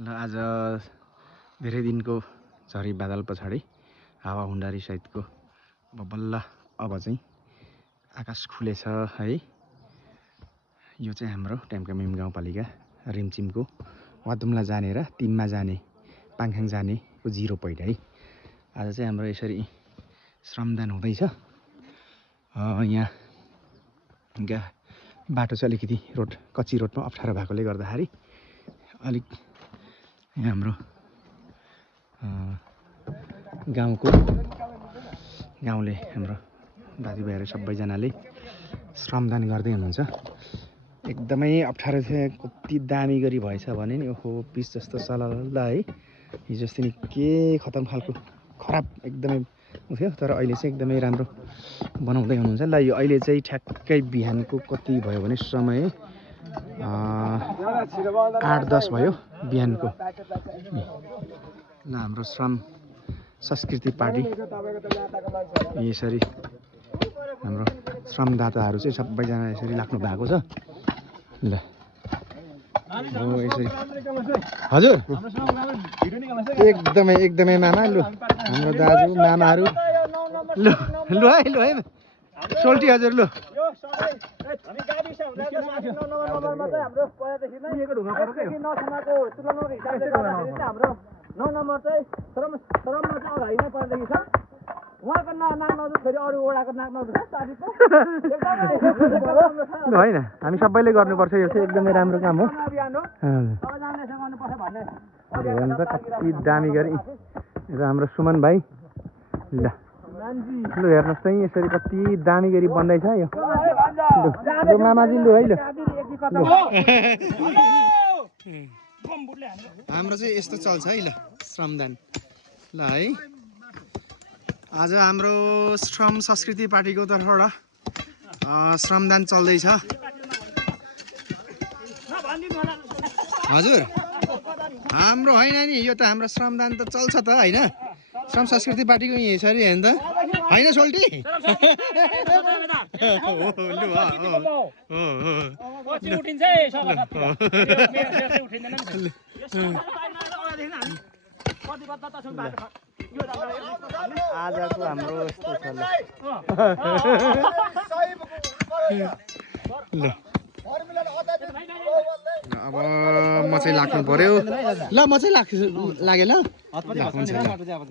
ल आज धेरै दिनको झरी बादल पछाडि हावा हुन्डारी सहितको बल्ल अब चाहिँ आकाश खुलेछ है। यो चाहिँ हाम्रो टेम्कामिम गाउँपालिका रिमचिमको वादुम्ला जाने र तिममा जाने पाङखाङ जानेको 0 पोइन्ट है। आज चाहिँ हाम्रो यसरी श्रमदान हुँदैछ। यहाँ बाटो चाहिँ अलिकति रोड कच्ची रोडमा अप्ठ्यारो भएकोले गर्दाखेरि अलिक यहाँ हाम्रो गाउँले हाम्रो दाजुभाइहरू सबैजनाले श्रमदान गर्दै हुनुहुन्छ। एकदमै अप्ठ्यारो थियो, कति दामी गरी भएछ भने नि ओहो पिस जस्तो सलल्ल है। हिजो अस्ति नि के खतम खालको खराब एकदमै थियो, तर अहिले चाहिँ एकदमै राम्रो बनाउँदै हुनुहुन्छ। ल यो अहिले चाहिँ ठ्याक्कै बिहानको कति भयो भने समय 8-10 भयो बिहानको। ल हाम्रो श्रम संस्कृति पार्टी यसरी हाम्रो श्रमदाताहरू चाहिँ सबैजना यसरी लाग्नु भएको छ। ल हो यसरी हजुर एकदमै मामा लु हाम्रो दाजु मामाहरू लु लु है सोल्टी हजुर लु होइन हामी सबैले गर्नुपर्छ, यो चाहिँ एकदमै राम्रो काम हो। हेर्नु त कति दामी गरी र हाम्रो सुमन भाइ ल लु हेर्नुहोस् त यसरी कति दामी गरी बन्दैछ यो। लु मामाजी लु है लु हाम्रो चाहिँ यस्तो चल्छ है। ल श्रमदान ल है आज हाम्रो श्रम संस्कृति पार्टीको तर्फबाट श्रमदान चल्दैछ हजुर। हाम्रो होइन नि यो त हाम्रो श्रमदान त चल्छ त होइन। श्रम संस्कृति पार्टीको यसरी हेर्नु त होइन सोल्टी आजको हाम्रो यस्तो छ। ल अब म चाहिँ लाग्नु पर्यो। ल म चाहिँ लाग्यो ल हुन्छ।